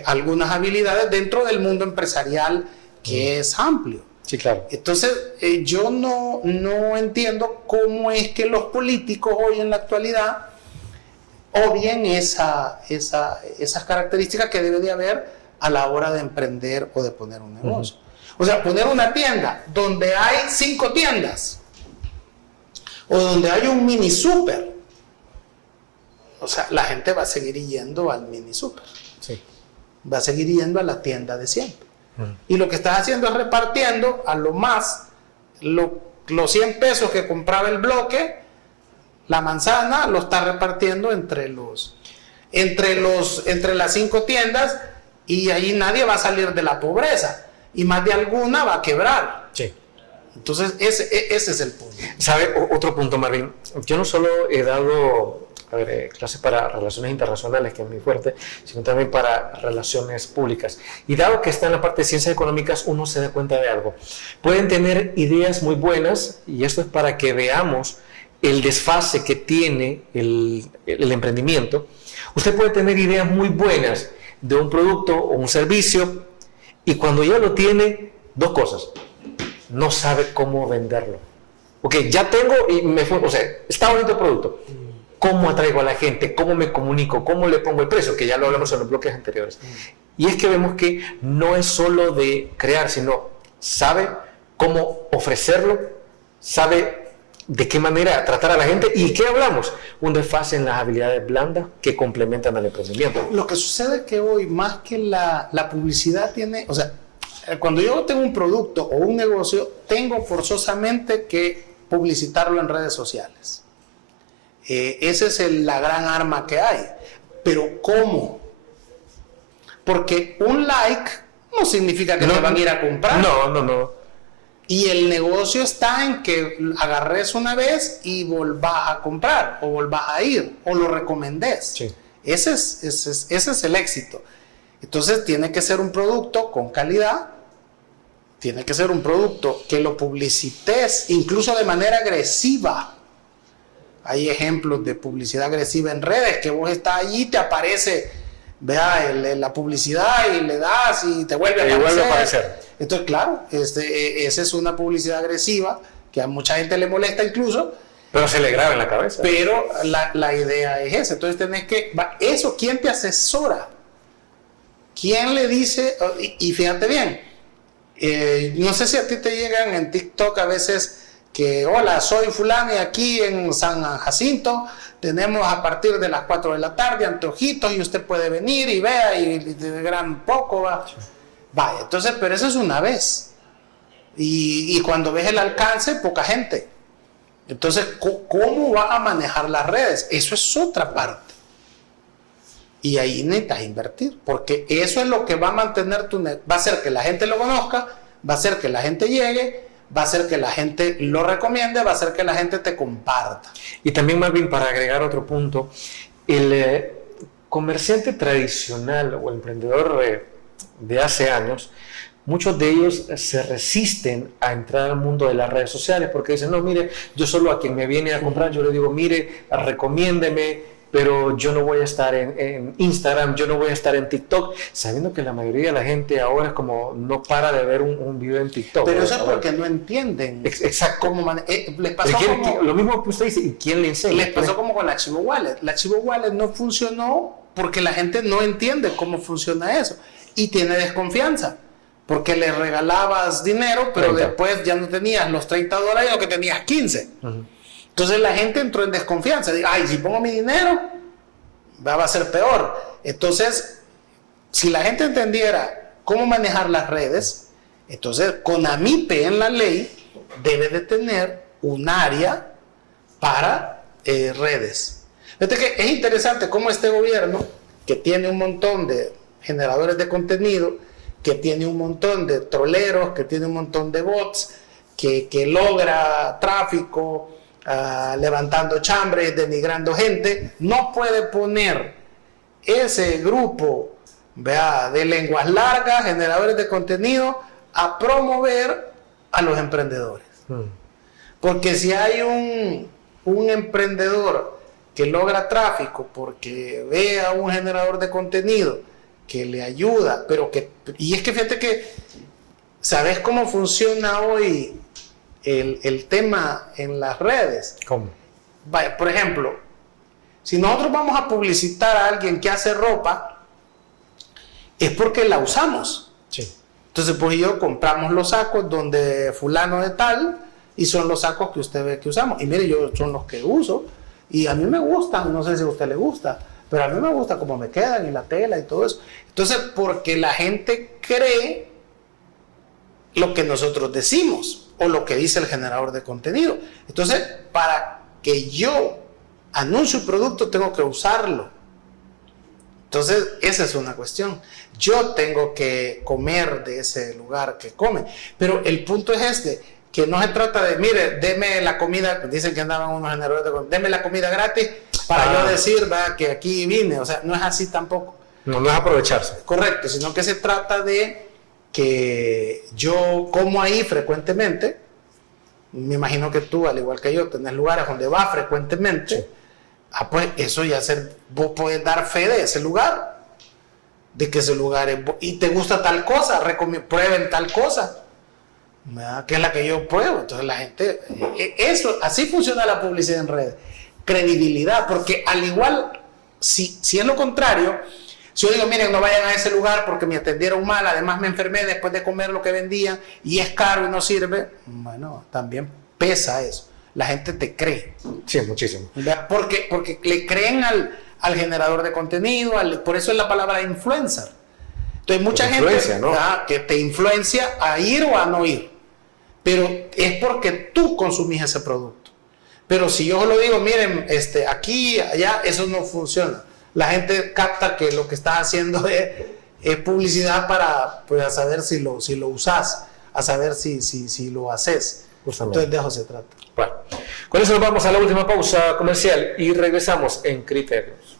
algunas habilidades dentro del mundo empresarial que es amplio. Sí, claro. Entonces, yo no entiendo cómo es que los políticos hoy en la actualidad obvian esas características que debe de haber a la hora de emprender o de poner un negocio. O sea, poner una tienda donde hay 5 tiendas o donde hay un mini super. O sea, la gente va a seguir yendo al mini super. Sí. Va a seguir yendo a la tienda de siempre. Y lo que estás haciendo es repartiendo a lo más los 100 pesos que compraba el bloque, la manzana lo está repartiendo entre las 5 tiendas, y ahí nadie va a salir de la pobreza y más de alguna va a quebrar. Sí. Entonces ese es el punto. ¿Sabe? Otro punto, Marvin. Yo no solo he dado clases para relaciones internacionales, que es muy fuerte, sino también para relaciones públicas. Y dado que está en la parte de ciencias económicas, uno se da cuenta de algo. Pueden tener ideas muy buenas, y esto es para que veamos el desfase que tiene el emprendimiento. Usted puede tener ideas muy buenas de un producto o un servicio, y cuando ya lo tiene, 2 cosas: no sabe cómo venderlo. Ok, ya tengo y está bonito el producto. ¿Cómo atraigo a la gente? ¿Cómo me comunico? ¿Cómo le pongo el precio? Que ya lo hablamos en los bloques anteriores. Y es que vemos que no es solo de crear, sino sabe cómo ofrecerlo, sabe de qué manera tratar a la gente. ¿Y qué hablamos? Un desfase en las habilidades blandas que complementan al emprendimiento. Lo que sucede es que hoy, más que la publicidad tiene... O sea, cuando yo tengo un producto o un negocio, tengo forzosamente que publicitarlo en redes sociales. Esa es la gran arma que hay. Pero ¿cómo? Porque un like no significa que te van a ir a comprar. No. Y el negocio está en que agarres una vez y volvás a comprar, o volvás a ir, o lo recomendés. Sí. Ese es el éxito. Entonces tiene que ser un producto con calidad, tiene que ser un producto que lo publicites incluso de manera agresiva. Hay ejemplos de publicidad agresiva en redes, que vos estás allí, te aparece, vea, la publicidad y le das y te vuelve a aparecer. Entonces, claro, esa es una publicidad agresiva que a mucha gente le molesta incluso. Pero se le graba en la cabeza. Pero la idea es esa. Entonces tenés que... Eso, ¿quién te asesora? ¿Quién le dice? Y fíjate bien, no sé si a ti te llegan en TikTok a veces que, hola, soy fulano y aquí en San Jacinto tenemos a partir de las 4 de la tarde antojitos y usted puede venir y vea y de gran poco va. Vaya, entonces, pero eso es una vez. Y cuando ves el alcance, poca gente. Entonces, ¿cómo vas a manejar las redes? Eso es otra parte. Y ahí necesitas invertir, porque eso es lo que va a mantener va a hacer que la gente lo conozca, va a hacer que la gente llegue, va a hacer que la gente lo recomiende, va a hacer que la gente te comparta. Y también, Marvin, para agregar otro punto, el comerciante tradicional o emprendedor de hace años, muchos de ellos se resisten a entrar al mundo de las redes sociales porque dicen, no, mire, yo solo a quien me viene a comprar, yo le digo, mire, recomiéndeme, pero yo no voy a estar en Instagram, yo no voy a estar en TikTok, sabiendo que la mayoría de la gente ahora es como no para de ver un video en TikTok. Pero eso es porque no entienden. Exacto. Les pasó lo mismo que usted dice, ¿y quién le enseña? Les pasó como con la Chivo Wallet. La Chivo Wallet no funcionó porque la gente no entiende cómo funciona eso y tiene desconfianza. Porque le regalabas dinero, pero 30. Después ya no tenías los $30, sino que tenías 15. Entonces la gente entró en desconfianza. Digo, ay, si pongo mi dinero, va a ser peor. Entonces, si la gente entendiera cómo manejar las redes, entonces CONAMIPE en la ley debe de tener un área para redes. Fíjate que es interesante cómo este gobierno, que tiene un montón de generadores de contenido, que tiene un montón de troleros, que tiene un montón de bots, que logra tráfico, levantando chambres, denigrando gente, no puede poner ese grupo, vea, de lenguas largas, generadores de contenido, a promover a los emprendedores. Porque si hay un emprendedor que logra tráfico porque ve a un generador de contenido que le ayuda, y es que fíjate que, ¿sabes cómo funciona hoy el tema en las redes? ¿Cómo? Vaya, por ejemplo, si nosotros vamos a publicitar a alguien que hace ropa, es porque la usamos. Sí. Entonces, pues yo compramos los sacos donde fulano de tal, y son los sacos que usted ve que usamos. Y mire, yo son los que uso, y a mí me gustan, no sé si a usted le gusta, pero a mí me gusta cómo me quedan, y la tela y todo eso. Entonces, porque la gente cree lo que nosotros decimos, o lo que dice el generador de contenido. Entonces, para que yo anuncie un producto, tengo que usarlo. Entonces, esa es una cuestión. Yo tengo que comer de ese lugar que come. Pero el punto es que no se trata de, mire, deme la comida, dicen que andaban unos generadores de contenido, deme la comida gratis para yo decir, ¿verdad?, que aquí vine. O sea, no es así tampoco. No es aprovecharse. Correcto, sino que se trata de que yo como ahí frecuentemente. Me imagino que tú, al igual que yo, tenés lugares donde vas frecuentemente. Sí. Pues eso ya vos podés dar fe de ese lugar, de que ese lugar es, y te gusta tal cosa, prueben tal cosa, ¿verdad?, que es la que yo pruebo. Entonces la gente, así funciona la publicidad en redes, credibilidad, porque al igual, si es lo contrario, si yo digo, miren, no vayan a ese lugar porque me atendieron mal, además me enfermé después de comer lo que vendían y es caro y no sirve, bueno, también pesa eso. La gente te cree. Sí, muchísimo. Porque le creen al generador de contenido, por eso es la palabra influencer. Entonces mucha gente, ¿no?, que te influencia a ir o a no ir. pero es porque tú consumís ese producto. Pero si yo lo digo, miren, aquí, allá, eso no funciona. La gente capta que lo que estás haciendo es publicidad para, pues, a saber si lo usás, a saber si lo haces. Justamente. Entonces de eso se trata. Bueno, con eso nos vamos a la última pausa comercial y regresamos en Criterios.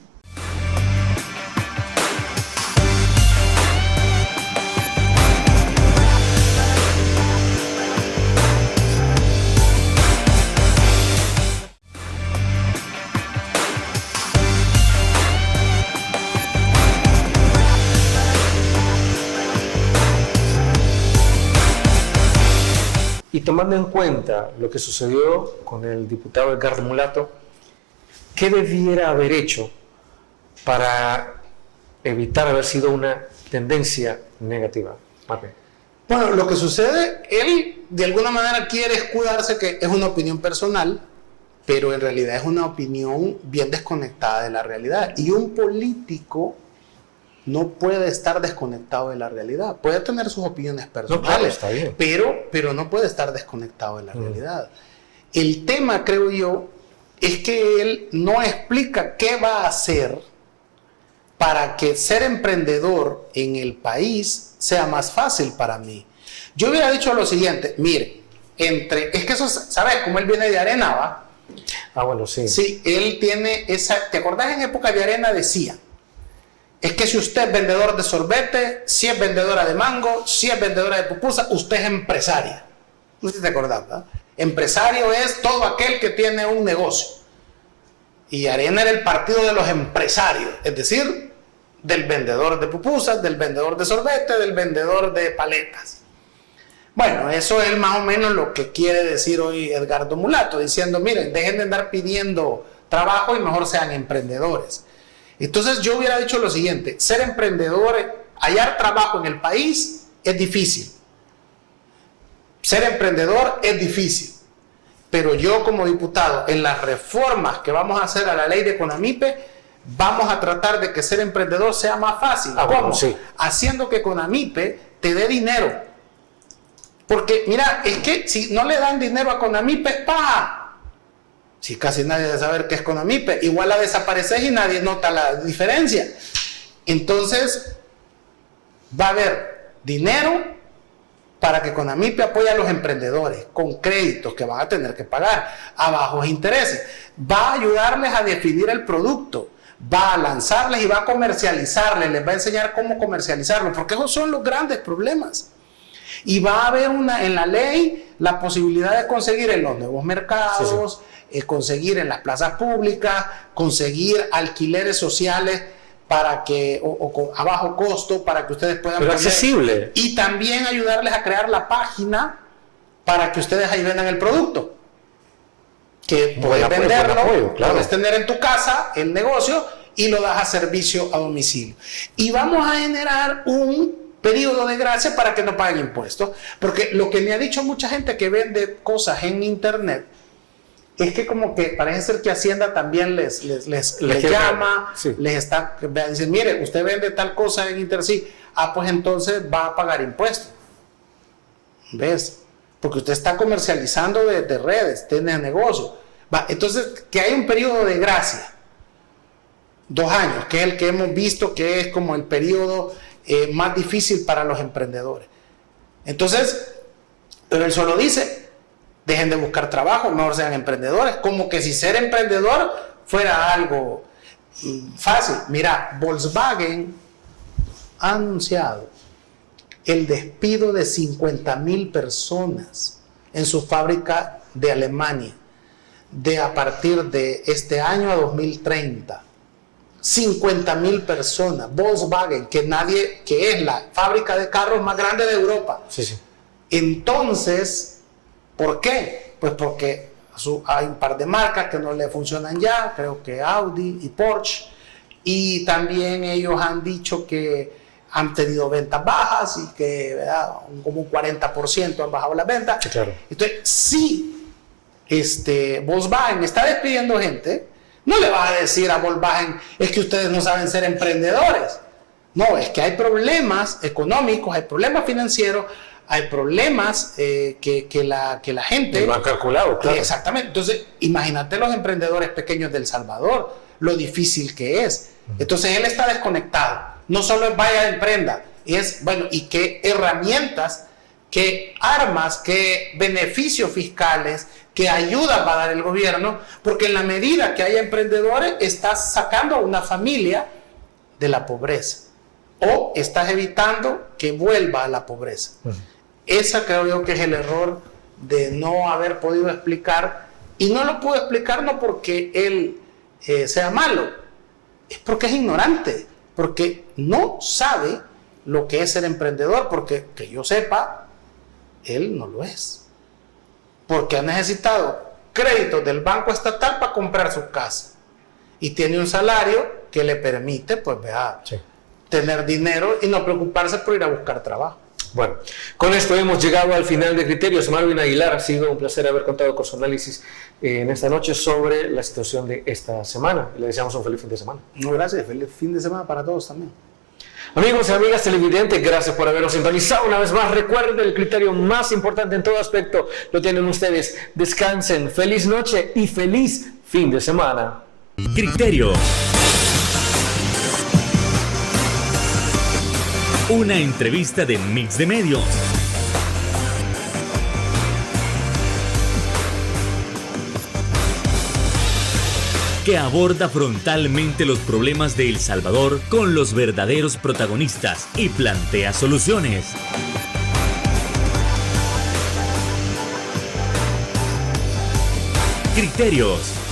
Y tomando en cuenta lo que sucedió con el diputado Edgardo Mulato, ¿qué debiera haber hecho para evitar haber sido una tendencia negativa? Martín. Bueno, lo que sucede, él de alguna manera quiere escudarse que es una opinión personal, pero en realidad es una opinión bien desconectada de la realidad. Y un político no puede estar desconectado de la realidad. Puede tener sus opiniones personales, No, claro, está bien. pero no puede estar desconectado de la realidad. El tema, creo yo, es que él no explica qué va a hacer para que ser emprendedor en el país sea más fácil para mí. Yo hubiera dicho lo siguiente, mire, es que eso, ¿sabes? Como él viene de Arena, ¿va? Ah, bueno, sí. Sí, él tiene esa... ¿Te acordás en época de Arena decía? Es que si usted es vendedor de sorbete, si es vendedora de mango, si es vendedora de pupusa, usted es empresaria. No sé si te acordás, ¿verdad? Empresario es todo aquel que tiene un negocio. Y Arena era el partido de los empresarios, es decir, del vendedor de pupusas, del vendedor de sorbete, del vendedor de paletas. Bueno, eso es más o menos lo que quiere decir hoy Edgardo Mulato, diciendo, miren, dejen de andar pidiendo trabajo y mejor sean emprendedores. Entonces yo hubiera dicho lo siguiente, ser emprendedor, hallar trabajo en el país es difícil. Ser emprendedor es difícil. Pero yo como diputado, en las reformas que vamos a hacer a la ley de CONAMIPE, vamos a tratar de que ser emprendedor sea más fácil. Ah, ¿Cómo? bueno, sí. Haciendo que CONAMIPE te dé dinero. Porque mira, es que si no le dan dinero a CONAMIPE, ¡pa! Si casi nadie debe saber qué es CONAMIPE, igual la desapareces y nadie nota la diferencia. Entonces, va a haber dinero para que CONAMIPE apoye a los emprendedores con créditos que van a tener que pagar a bajos intereses. Va a ayudarles a definir el producto, va a lanzarles y va a comercializarles, les va a enseñar cómo comercializarlo, porque esos son los grandes problemas. Y va a haber en la ley la posibilidad de conseguir en los nuevos mercados, conseguir en las plazas públicas, conseguir alquileres sociales para que, a bajo costo, para que ustedes puedan pero poner, accesible. y también ayudarles a crear la página para que ustedes ahí vendan el producto. Que puedes venderlo, apoyo, claro. Puedes tener en tu casa el negocio y lo das a servicio a domicilio. Y vamos a generar un periodo de gracia para que no paguen impuestos. Porque lo que me ha dicho mucha gente que vende cosas en internet es que como que parece ser que Hacienda también les llama, sí. les está diciendo, mire, usted vende tal cosa en internet, sí, pues entonces va a pagar impuestos. ¿Ves? Porque usted está comercializando de redes, tiene negocio. Entonces, que hay un periodo de gracia, 2 años, que es el que hemos visto que es como el periodo más difícil para los emprendedores. Entonces, pero él solo dice, dejen de buscar trabajo, mejor sean emprendedores, como que si ser emprendedor fuera algo fácil. Mira, Volkswagen ha anunciado el despido de 50,000 personas en su fábrica de Alemania a partir de este año a 2030. 50,000 personas. Volkswagen, que es la fábrica de carros más grande de Europa. Sí. Entonces, ¿por qué? Pues porque hay un par de marcas que no le funcionan ya, creo que Audi y Porsche, y también ellos han dicho que han tenido ventas bajas y que, ¿verdad?, como un 40% han bajado las ventas. Sí, claro. Entonces, si Volkswagen está despidiendo gente, no le vas a decir a Volkswagen, es que ustedes no saben ser emprendedores. No, es que hay problemas económicos, hay problemas financieros, hay problemas que la gente... Lo han calculado, claro. Exactamente. Entonces, imagínate los emprendedores pequeños de El Salvador, lo difícil que es. Entonces, él está desconectado. No solo es vaya, emprenda, es, bueno, y qué herramientas, qué armas, qué beneficios fiscales, qué ayuda va a dar el gobierno, porque en la medida que haya emprendedores, estás sacando a una familia de la pobreza o estás evitando que vuelva a la pobreza. Esa creo yo que es el error de no haber podido explicar, y no lo pudo explicar no porque él sea malo, es porque es ignorante, porque no sabe lo que es ser emprendedor, porque que yo sepa, él no lo es, porque ha necesitado créditos del Banco Estatal para comprar su casa y tiene un salario que le permite, pues vea, sí, tener dinero y no preocuparse por ir a buscar trabajo. Bueno, con esto hemos llegado al final de Criterios. Marvin Aguilar, ha sido un placer haber contado con su análisis en esta noche sobre la situación de esta semana. Le deseamos un feliz fin de semana. No, gracias, feliz fin de semana para todos también. Amigos y amigas televidentes, gracias por habernos sintonizado una vez más. Recuerden, el criterio más importante en todo aspecto lo tienen ustedes. Descansen, feliz noche y feliz fin de semana. Criterio. Una entrevista de Mix de Medios. Que aborda frontalmente los problemas de El Salvador con los verdaderos protagonistas y plantea soluciones. Criterios.